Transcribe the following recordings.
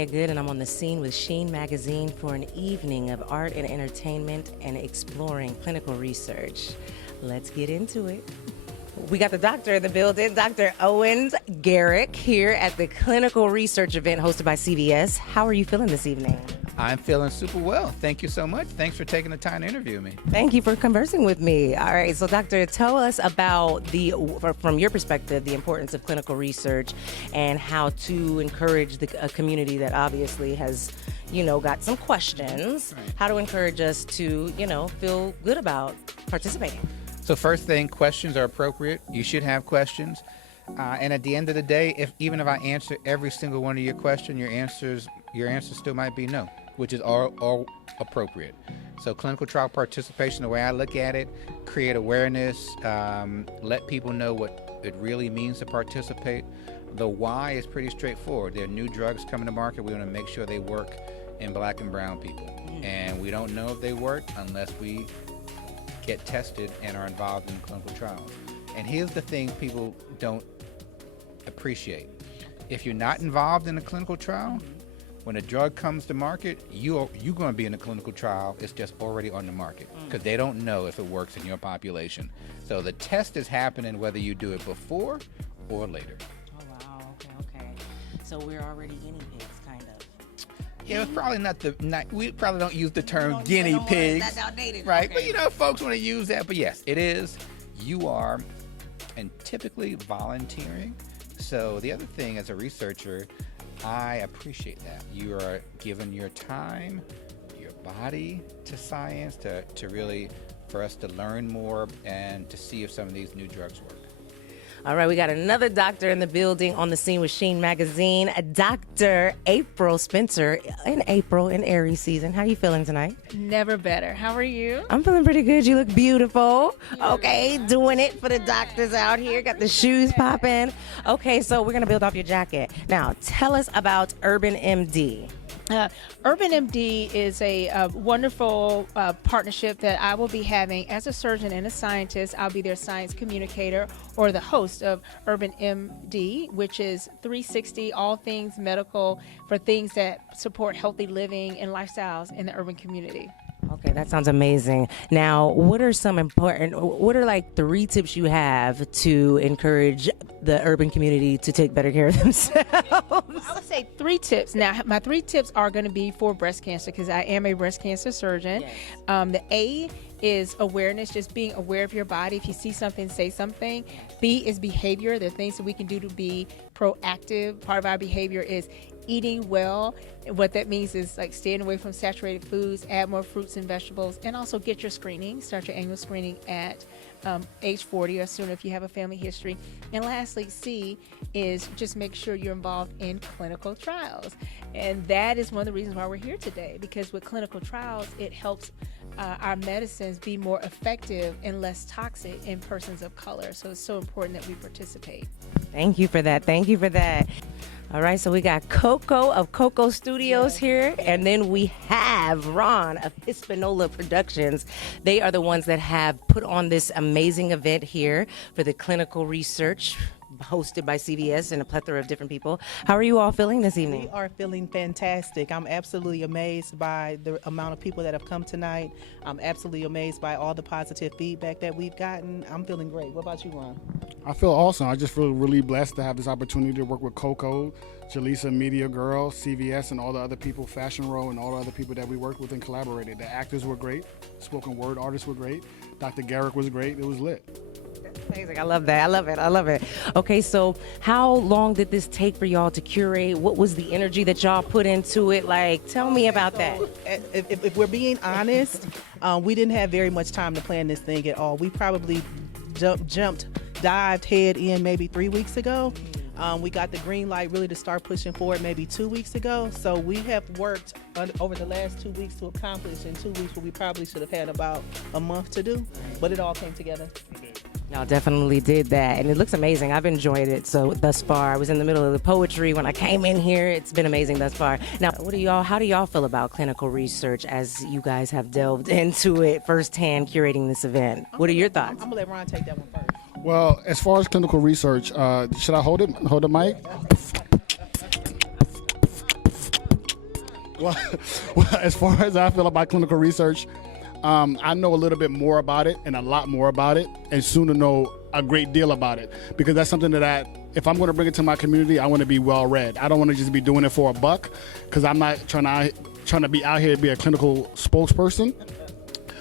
Maya Good, and I'm on the scene with Sheen magazine for an evening of art and entertainment and exploring clinical research. Let's get into it. We got the doctor in the building, Dr. Owen Gerrick, here at the clinical research event hosted by CVS. How are you feeling this evening? I'm feeling super well. Thank you so much. Thanks for taking the time to interview me. Thank you for conversing with me. All right, so doctor, tell us about from your perspective, the importance of clinical research and how to encourage a community that obviously has, got some questions. Right. How to encourage us to, feel good about participating. So first thing, questions are appropriate. You should have questions. And at the end of the day, even if I answer every single one of your questions, your answers still might be no, which is all appropriate. So clinical trial participation, the way I look at it, create awareness, let people know what it really means to participate. The why is pretty straightforward. There are new drugs coming to market. We want to make sure they work in Black and brown people. And we don't know if they work unless we get tested and are involved in clinical trials. And here's the thing people don't appreciate. If you're not involved in a clinical trial, when a drug comes to market, you're going to be in a clinical trial. It's just already on the market because they don't know if it works in your population. So the test is happening whether you do it before or later. Oh, wow. Okay. So we're already guinea pigs, kind of. Yeah, it's probably we probably don't use the term guinea pigs. That's outdated. Right, okay. But folks want to use that. But yes, it is. You are, and typically volunteering. So the other thing as a researcher, I appreciate that. You are giving your time, your body to science, to really, for us to learn more and to see if some of these new drugs work. All right, we got another doctor in the building on the scene with Sheen magazine, Dr. April Spencer. In April, in Aries season. How are you feeling tonight? Never better. How are you? I'm feeling pretty good. You look beautiful. Okay, doing it for the doctors out here. Got the shoes popping. Okay, so we're going to build off your jacket. Now, tell us about Urban MD. Urban MD is a wonderful partnership that I will be having as a surgeon and a scientist. I'll be their science communicator or the host of Urban MD, which is 360, all things medical for things that support healthy living and lifestyles in the urban community. Okay, that sounds amazing. Now, what are like 3 tips you have to encourage the urban community to take better care of themselves? I would say 3 tips. Now, my 3 tips are going to be for breast cancer because I am a breast cancer surgeon. Yes. The A is awareness, just being aware of your body. If you see something, say something. B is behavior. There are things that we can do to be proactive. Part of our behavior is eating well. What that means is like staying away from saturated foods, add more fruits and vegetables, and also get your screening. Start your annual screening at age 40 or sooner if you have a family history. And lastly, C is just make sure you're involved in clinical trials. And that is one of the reasons why we're here today, because with clinical trials, it helps our medicines be more effective and less toxic in persons of color. So it's so important that we participate. Thank you for that. Thank you for that. All right, so we got Coco of Coco Studios here, and then we have Ron of Hispanola Productions. They are the ones that have put on this amazing event here for the clinical research hosted by CVS and a plethora of different people. How are you all feeling this evening? We are feeling fantastic. I'm absolutely amazed by the amount of people that have come tonight. I'm absolutely amazed by all the positive feedback that we've gotten. I'm feeling great. What about you, Ron? I feel awesome. I just feel really blessed to have this opportunity to work with Coco, Jalisa Media Girl, CVS, and all the other people, Fashion Row, and all the other people that we worked with and collaborated. The actors were great. Spoken word artists were great. Dr. Gerrick was great. It was lit. Amazing. I love that. I love it. Okay, so how long did this take for y'all to curate? What was the energy that y'all put into it? Like, tell me about that. If we're being honest, we didn't have very much time to plan this thing at all. We probably dived head in maybe 3 weeks ago. We got the green light really to start pushing forward maybe 2 weeks ago. So we have worked over the last 2 weeks to accomplish in 2 weeks what we probably should have had about a month to do. But it all came together. Y'all definitely did that, and it looks amazing. I've enjoyed it so thus far. I was in the middle of the poetry when I came in here. It's been amazing thus far. Now, how do y'all feel about clinical research as you guys have delved into it firsthand curating this event? What are your thoughts? I'm gonna let Ron take that one first. Well, as far as clinical research, should I hold the mic? Well, as far as I feel about clinical research, I know a little bit more about it and a lot more about it, and soon to know a great deal about it, because that's something that if I'm going to bring it to my community, I want to be well read. I don't want to just be doing it for a buck, because I'm not trying to be out here to be a clinical spokesperson.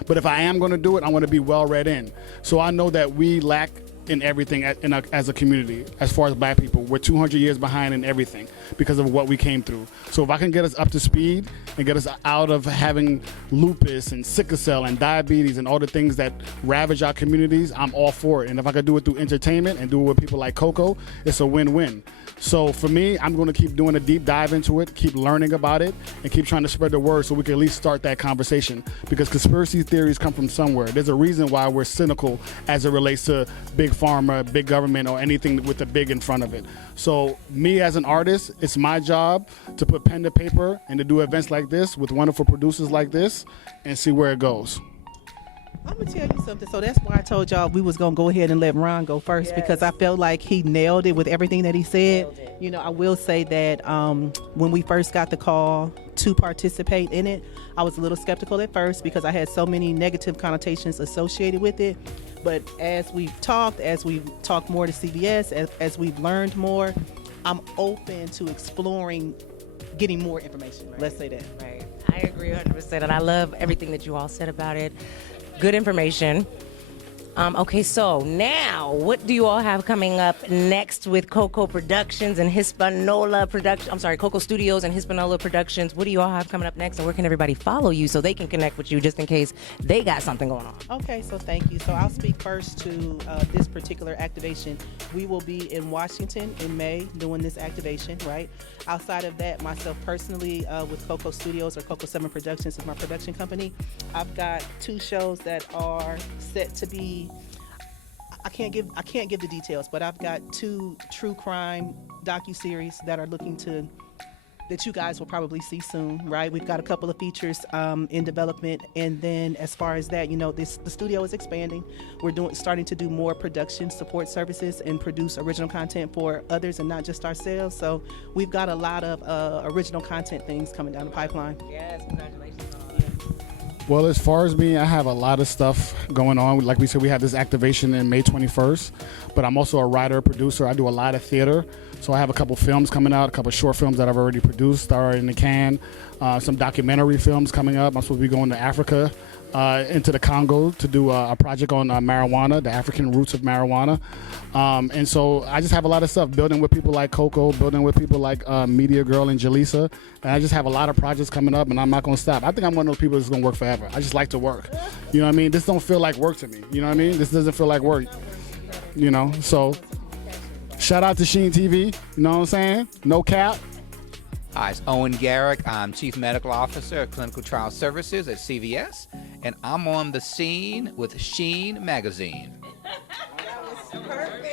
But if I am going to do it, I want to be well read in. So I know that we lack in everything as a community. As far as black people, we're 200 years behind in everything because of what we came through. So if I can get us up to speed and get us out of having lupus and sickle cell and diabetes and all the things that ravage our communities, I'm all for it. And if I could do it through entertainment and do it with people like Coco, it's a win-win. So for me, I'm going to keep doing a deep dive into it, keep learning about it, and keep trying to spread the word so we can at least start that conversation, because conspiracy theories come from somewhere. There's a reason why we're cynical as it relates to big pharma, big government, or anything with the big in front of it. So me as an artist, it's my job to put pen to paper and to do events like this with wonderful producers like this and see where it goes. I'm gonna tell you something. So that's why I told y'all we was gonna go ahead and let Ron go first, because I felt like he nailed it with everything that he said. You know, I will say that when we first got the call to participate in it, I was a little skeptical at first because I had so many negative connotations associated with it. But as we've talked more to CVS, as we've learned more, I'm open to exploring getting more information. Right. Let's say that. Right. I agree 100%, and I love everything that you all said about it. Good information. Okay, so now what do you all have coming up next with Coco Productions and Hispanola Production? I'm sorry, Coco Studios and Hispanola Productions. What do you all have coming up next, and where can everybody follow you so they can connect with you just in case they got something going on? Okay, so thank you. So I'll speak first to this particular activation. We will be in Washington in May doing this activation, right? Outside of that, myself personally with Coco Studios, or Coco 7 Productions is my production company. I've got 2 shows that are set to be, I can't give the details, but I've got 2 true crime docuseries that are that you guys will probably see soon, right? We've got a couple of features in development, and then as far as that, the studio is expanding. We're starting to do more production support services and produce original content for others and not just ourselves. So we've got a lot of original content things coming down the pipeline. Yes, congratulations on all that. Well, as far as me, I have a lot of stuff going on. Like we said, we have this activation in May 21st, but I'm also a writer, producer. I do a lot of theater. So I have a couple films coming out, a couple short films that I've already produced, are in the can, some documentary films coming up. I'm supposed to be going to Africa, into the Congo to do a project on marijuana, the African roots of marijuana. And so I just have a lot of stuff, building with people like Coco, building with people like Media Girl and Jaleesa. And I just have a lot of projects coming up, and I'm not going to stop. I think I'm one of those people that's going to work forever. I just like to work. You know what I mean? This don't feel like work to me. You know what I mean? This doesn't feel like work. So shout out to Sheen TV. You know what I'm saying? No cap. Hi, it's Owen Gerrick. I'm Chief Medical Officer at Clinical Trial Services at CVS, and I'm on the scene with Sheen Magazine. That was perfect.